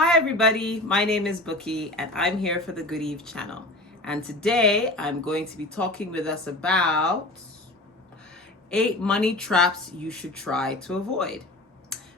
Hi everybody, my name is Bookie and I'm here for the Good Eve channel. And today I'm going to be talking with us about 8 money traps you should try to avoid.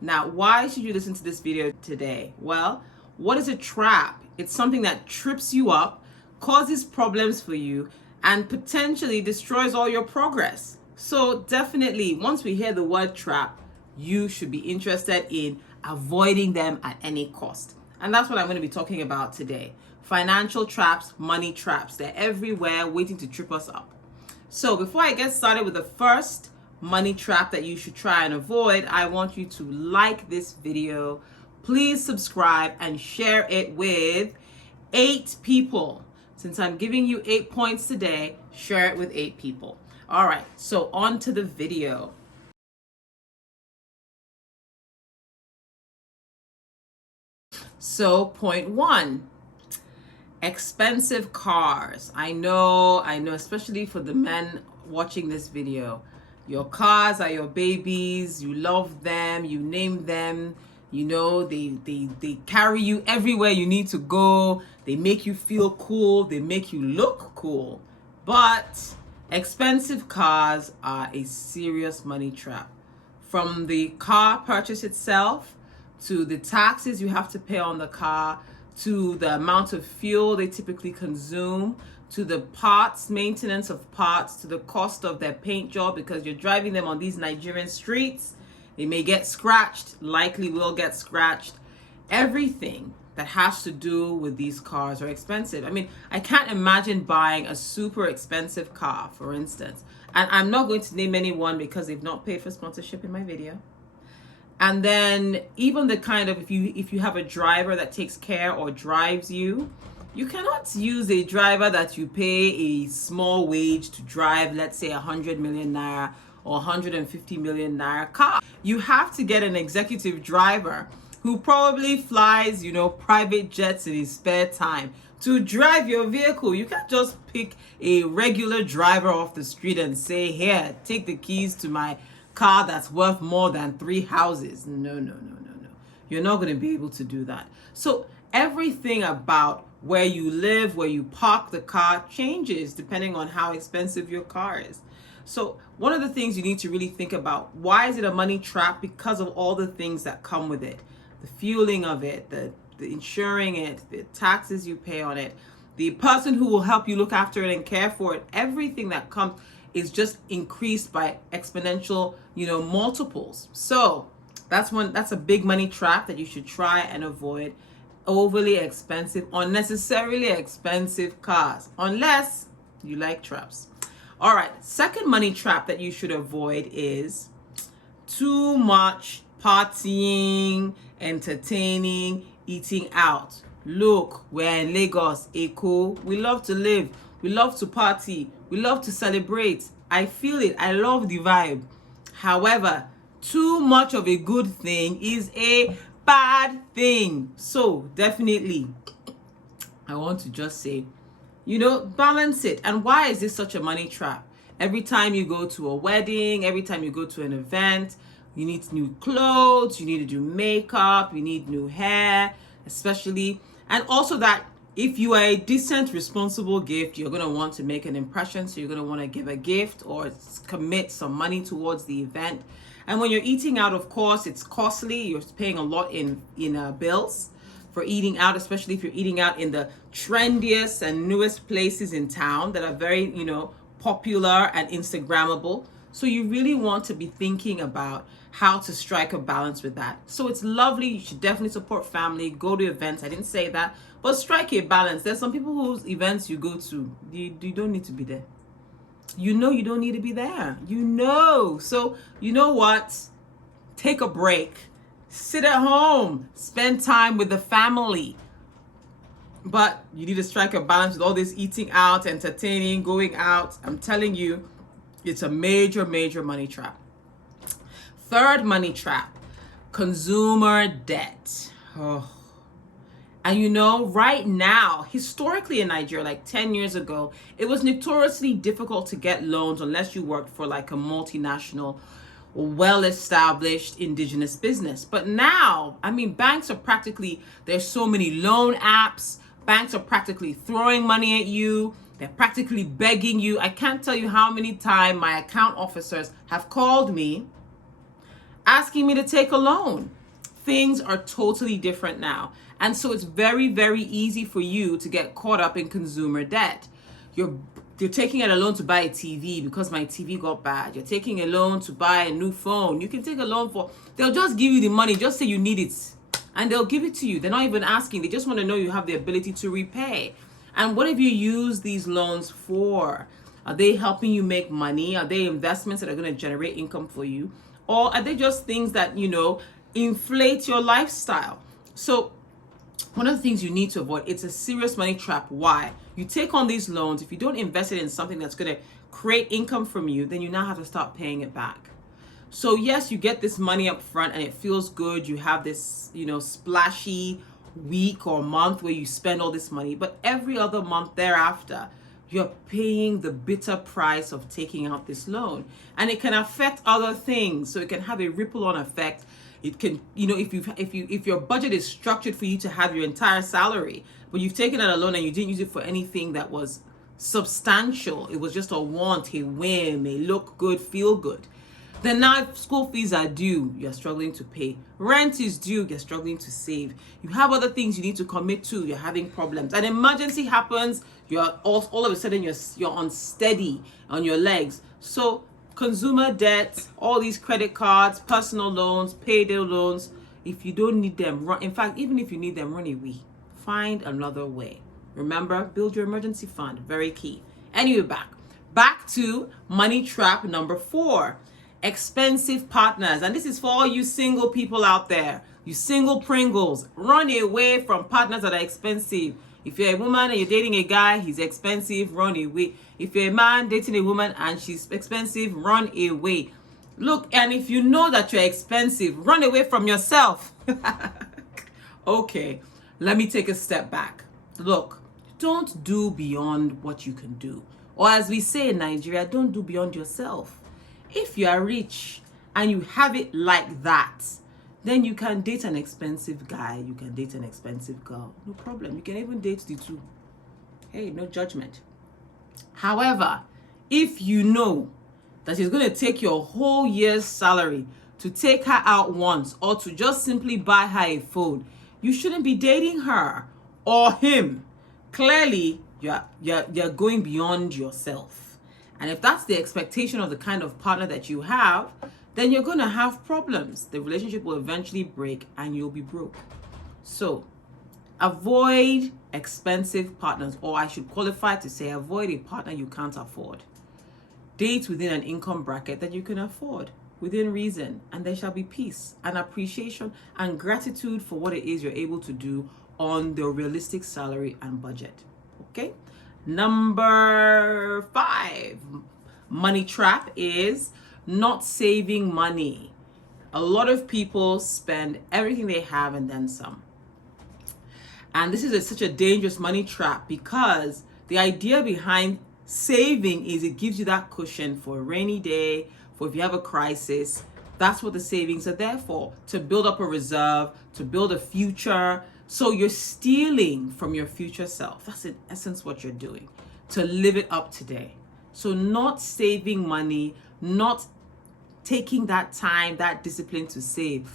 Now, why should you listen to this video today? Well, what is a trap? It's something that trips you up, causes problems for you, and potentially destroys all your progress. So definitely, once we hear the word trap, you should be interested in avoiding them at any cost. And that's what I'm going to be talking about today. Financial traps, money traps. They're everywhere waiting to trip us up. So before I get started with the first money trap that you should try and avoid, I want you to like this video. Please subscribe and share it with 8 people. Since I'm giving you 8 points today, share it with 8 people. All right, so on to the video. So point 1, expensive cars. I know, especially for the men watching this video. Your cars are your babies. You love them. You name them. You know, they carry you everywhere you need to go. They make you feel cool. They make you look cool. But expensive cars are a serious money trap. From the car purchase itself, to the taxes you have to pay on the car, to the amount of fuel they typically consume, to the parts, maintenance of parts, to the cost of their paint job, because you're driving them on these Nigerian streets. They may get scratched, likely will get scratched. Everything that has to do with these cars are expensive. I mean, I can't imagine buying a super expensive car, for instance. And I'm not going to name anyone because they've not paid for sponsorship in my video. And then even the kind of, if you have a driver that takes care or drives you, you cannot use a driver that you pay a small wage to drive, let's say 100 million naira or 150 million naira car. You have to get an executive driver who probably flies, private jets in his spare time to drive your vehicle. You can't just pick a regular driver off the street and say, here, take the keys to my car that's worth more than 3 houses. No. You're not going to be able to do that. So everything about where you live, where you park the car changes depending on how expensive your car is. So one of the things you need to really think about, why is it a money trap? Because of all the things that come with it. The fueling of it, the insuring it, the taxes you pay on it, the person who will help you look after it and care for it, everything that comes is just increased by exponential, multiples. So that's a big money trap that you should try and avoid. Overly expensive, unnecessarily expensive cars, unless you like traps. All right, second money trap that you should avoid is too much partying, entertaining, eating out. Look, we're in Lagos, Eko. We love to live. We love to party. We love to celebrate. I feel it. I love the vibe. However, too much of a good thing is a bad thing. So definitely, I want to just say, balance it. And why is this such a money trap? Every time you go to a wedding, every time you go to an event, you need new clothes, you need to do makeup, you need new hair, especially. And also that if you are a decent, responsible gift, you're going to want to make an impression. So you're going to want to give a gift or commit some money towards the event. And when you're eating out, of course, it's costly. You're paying a lot in bills for eating out, especially if you're eating out in the trendiest and newest places in town that are very, popular and Instagrammable. So you really want to be thinking about how to strike a balance with that. So it's lovely. You should definitely support family, go to events. I didn't say that, but strike a balance. There's some people whose events you go to, you don't need to be there. You don't need to be there. So you know what? Take a break. Sit at home. Spend time with the family. But you need to strike a balance with all this eating out, entertaining, going out. I'm telling you, it's a major, major money trap. Third money trap, consumer debt. Oh. And right now, historically in Nigeria, like 10 years ago, it was notoriously difficult to get loans unless you worked for like a multinational well-established indigenous business. But now, I mean, banks are practically, there's so many loan apps. Banks are practically throwing money at you. They're practically begging you. I can't tell you how many times my account officers have called me asking me to take a loan. Things are totally different now. And so it's very, very easy for you to get caught up in consumer debt. You're taking out a loan to buy a TV because my TV got bad. You're taking a loan to buy a new phone. You can take a loan they'll just give you the money, just say you need it. And they'll give it to you. They're not even asking. They just want to know you have the ability to repay. And what have you used these loans for? Are they helping you make money? Are they investments that are going to generate income for you? Or are they just things that, inflate your lifestyle? So one of the things you need to avoid, it's a serious money trap. Why? You take on these loans. If you don't invest it in something that's going to create income from you, then you now have to start paying it back. So yes, you get this money up front and it feels good. You have this, splashy week or month where you spend all this money, but every other month thereafter, you're paying the bitter price of taking out this loan. And it can affect other things. So it can have a ripple on effect. It can, if your budget is structured for you to have your entire salary, but you've taken out a loan and you didn't use it for anything that was substantial, it was just a want, a whim, a look good, feel good. Then now if school fees are due, you're struggling to pay. Rent is due, you're struggling to save. You have other things you need to commit to, you're having problems. An emergency happens, you're all of a sudden you're unsteady on your legs. So consumer debt, all these credit cards, personal loans, payday loans, if you don't need them, run. In fact, even if you need them, run away. Find another way. Remember, build your emergency fund, very key. Anyway, back to money trap number 4. Expensive partners. And this is for all you single people out there, you single Pringles. Run away from partners that are expensive. If you're a woman and you're dating a guy, he's expensive, run away. If you're a man dating a woman and she's expensive, run away. Look, and if you know that you're expensive, run away from yourself. Okay, let me take a step back. Look, don't do beyond what you can do. Or as we say in Nigeria, don't do beyond yourself. If you are rich and you have it like that, then you can date an expensive guy, you can date an expensive girl, no problem. You can even date the two. Hey, no judgment. However, if you know that it's going to take your whole year's salary to take her out once or to just simply buy her a phone, you shouldn't be dating her or him. Clearly, you're going beyond yourself. And if that's the expectation of the kind of partner that you have, then you're going to have problems. The relationship will eventually break and you'll be broke. So avoid expensive partners, or I should qualify to say avoid a partner you can't afford. Date within an income bracket that you can afford, within reason, and there shall be peace and appreciation and gratitude for what it is you're able to do on the realistic salary and budget. Okay? Number 5, money trap is not saving money. A lot of people spend everything they have and then some. And this is such a dangerous money trap because the idea behind saving is it gives you that cushion for a rainy day, for if you have a crisis. That's what the savings are there for, to build up a reserve, to build a future. So you're stealing from your future self. That's in essence what you're doing, to live it up today. So not saving money, not taking that time, that discipline to save.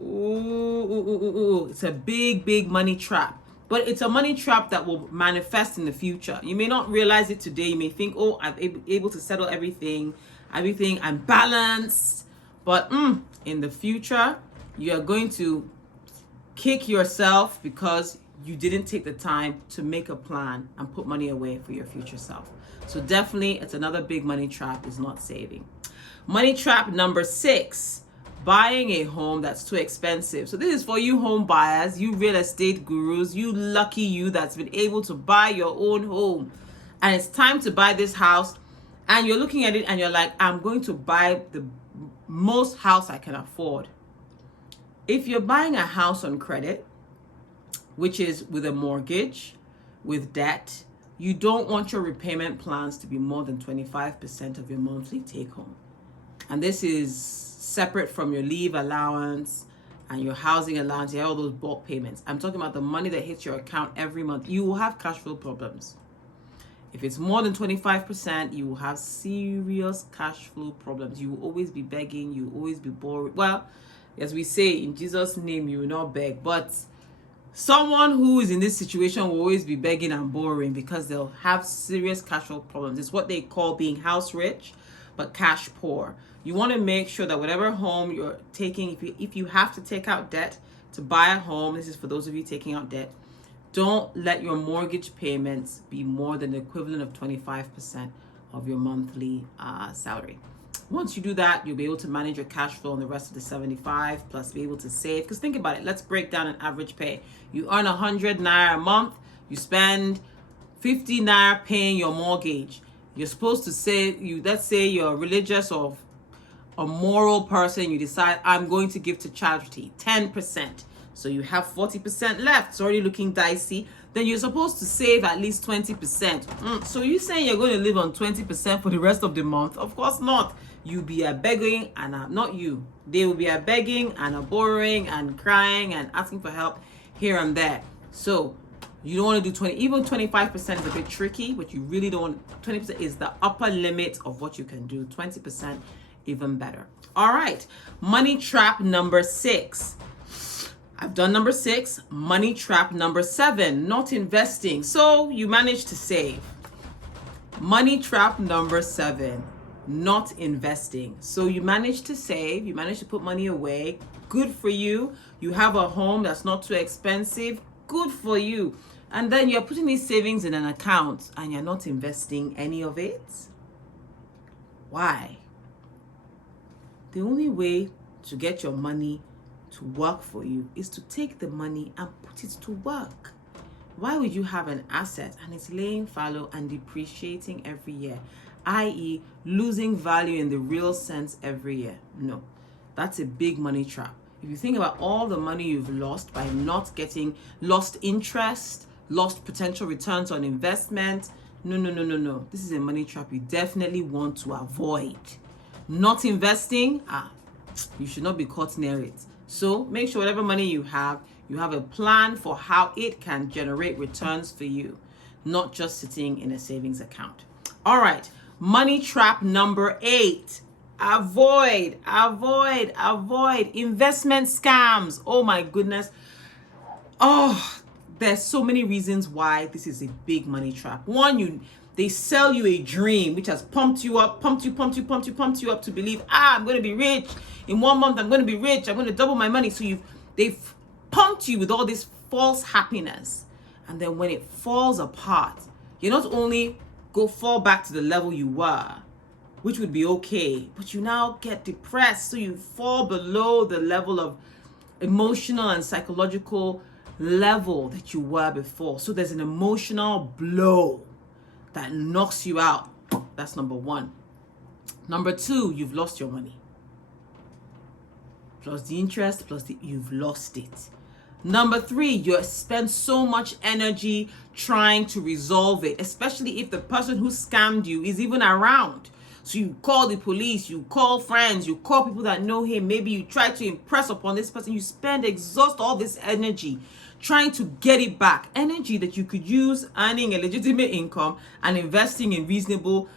Ooh, it's a big money trap. But it's a money trap that will manifest in the future. You may not realize it today. You may think, oh, I'm able to settle everything, I'm balanced. But in the future, you're going to kick yourself because you didn't take the time to make a plan and put money away for your future self. So definitely, it's another big money trap, is not saving. Money trap number 6, buying a home that's too expensive. So this is for you home buyers, you real estate gurus, you lucky you that's been able to buy your own home. And it's time to buy this house and you're looking at it and you're like, I'm going to buy the most house I can afford. If you're buying a house on credit, which is with a mortgage, with debt, you don't want your repayment plans to be more than 25% of your monthly take home. And this is separate from your leave allowance and your housing allowance. You have all those bulk payments. I'm talking about the money that hits your account every month. You will have cash flow problems. If it's more than 25%, you will have serious cash flow problems. You will always be begging. You will always be borrowing. Well, as we say, in Jesus' name, you will not beg. But someone who is in this situation will always be begging and borrowing because they'll have serious cash flow problems. It's what they call being house rich, but cash poor. You want to make sure that whatever home you're taking, if you have to take out debt to buy a home, this is for those of you taking out debt, don't let your mortgage payments be more than the equivalent of 25% of your monthly salary. Once you do that, you'll be able to manage your cash flow on the rest of the 75, plus be able to save. Because think about it, let's break down an average pay. You earn 100 naira a month, you spend 50 naira paying your mortgage. You're supposed to say, let's say you're religious or a moral person, you decide, I'm going to give to charity 10%. So you have 40% left. It's already looking dicey. Then you're supposed to save at least 20%. So you're saying you're going to live on 20% for the rest of the month? Of course not. You'll be a begging and not you. They will be a begging and a borrowing and crying and asking for help here and there. So you don't want to do 20, even 25% is a bit tricky, but you really don't want, 20% is the upper limit of what you can do. 20%, even better. All right, money trap number 6. I've done number 6, money trap number 7, not investing. So you managed to save. Money trap number 7, not investing. So you managed to save, you managed to put money away. Good for you. You have a home that's not too expensive. Good for you. And then you're putting these savings in an account and you're not investing any of it. Why? The only way to get your money to work for you is to take the money and put it to work. Why would you have an asset and it's laying fallow and depreciating every year, i.e. losing value in the real sense every year? No, that's a big money trap. If you think about all the money you've lost by not getting, lost interest, lost potential returns on investment, no. This is a money trap you definitely want to avoid. Not investing, you should not be caught near it. So make sure whatever money you have a plan for how it can generate returns for you, not just sitting in a savings account. All right, money trap number 8. Avoid investment scams. Oh my goodness. Oh, there's so many reasons why this is a big money trap. One, they sell you a dream which has pumped you up to believe, I'm going to be rich. In 1 month, I'm going to be rich. I'm going to double my money. So they've pumped you with all this false happiness. And then when it falls apart, you not only fall back to the level you were, which would be okay, but you now get depressed. So you fall below the level of emotional and psychological level that you were before. So there's an emotional blow that knocks you out. That's number 1. Number 2, you've lost your money. Plus the interest, you've lost it. Number 3, you spend so much energy trying to resolve it, especially if the person who scammed you is even around. So you call the police, you call friends, you call people that know him. Maybe you try to impress upon this person. You exhaust all this energy trying to get it back. Energy that you could use earning a legitimate income and investing in reasonable,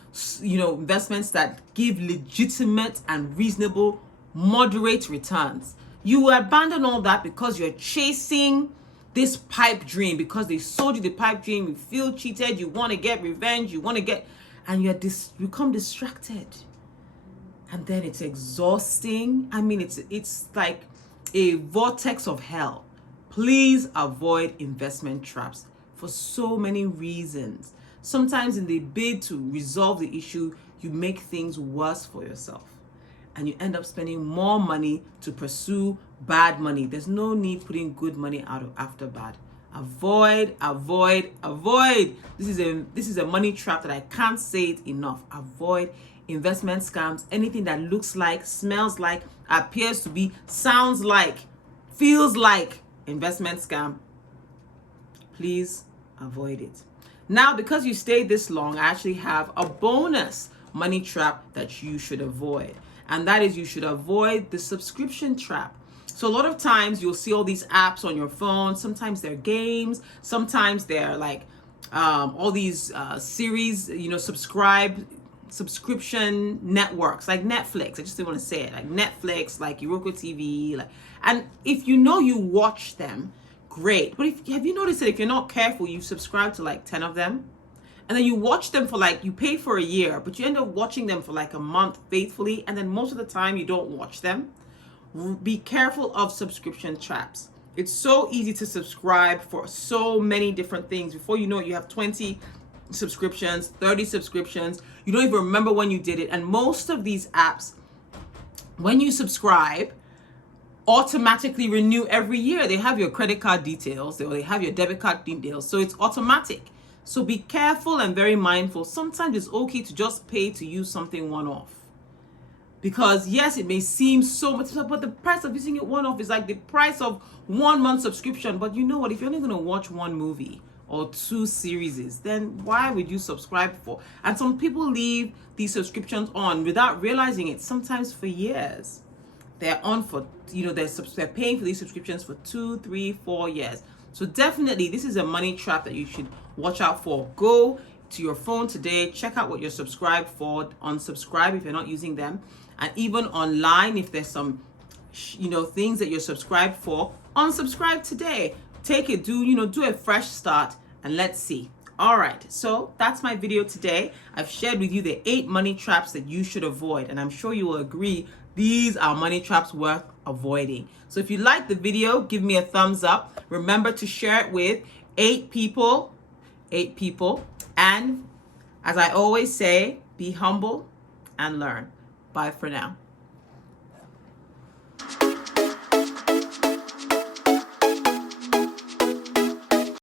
investments that give legitimate and reasonable, moderate returns. You abandon all that because you're chasing this pipe dream, because they sold you the pipe dream. You feel cheated. You want to get revenge. And you become distracted. And then it's exhausting. I mean, it's like a vortex of hell. Please avoid investment traps for so many reasons. Sometimes in the bid to resolve the issue, you make things worse for yourself. And you end up spending more money to pursue bad money. There's no need putting good money after bad. Avoid. This is a money trap that I can't say it enough. Avoid investment scams. Anything that looks like, smells like, appears to be, sounds like, feels like investment scam. Please avoid it. Now, because you stayed this long, I actually have a bonus money trap that you should avoid. and that is you should avoid the subscription trap. So a lot of times you'll see all these apps on your phone. Sometimes they're games, sometimes they're like all these series, subscription networks like Netflix. I just didn't want to say it, like Netflix, like Roku TV, like, and if you watch them, great. But have you noticed that if you're not careful, you subscribe to like 10 of them, and then you watch them for like, you pay for a year, but you end up watching them for like a month faithfully, and then most of the time you don't watch them. Be careful of subscription traps. It's so easy to subscribe for so many different things. Before you know it, you have 20 subscriptions, 30 subscriptions. You don't even remember when you did it. And most of these apps, when you subscribe, automatically renew every year. They have your credit card details, or they have your debit card details. So it's automatic. So be careful and very mindful. Sometimes it's okay to just pay to use something one-off. Because yes, it may seem so much, but the price of using it one-off is like the price of 1 month subscription. But you know what? If you're only going to watch one movie or 2 series, then why would you subscribe for? And some people leave these subscriptions on without realizing it, sometimes for years. They're on for, they're paying for these subscriptions for 2, 3, 4 years. So definitely, this is a money trap that you should watch out for. Go to your phone today, check out what you're subscribed for, unsubscribe if you're not using them. And even online, if there's some, things that you're subscribed for, unsubscribe today. Take it, do a fresh start, and let's see. All right, so that's my video today. I've shared with you the 8 money traps that you should avoid, and I'm sure you will agree these are money traps worth avoiding. So if you like the video, give me a thumbs up. Remember to share it with 8 people. And as I always say, be humble and learn. Bye for now.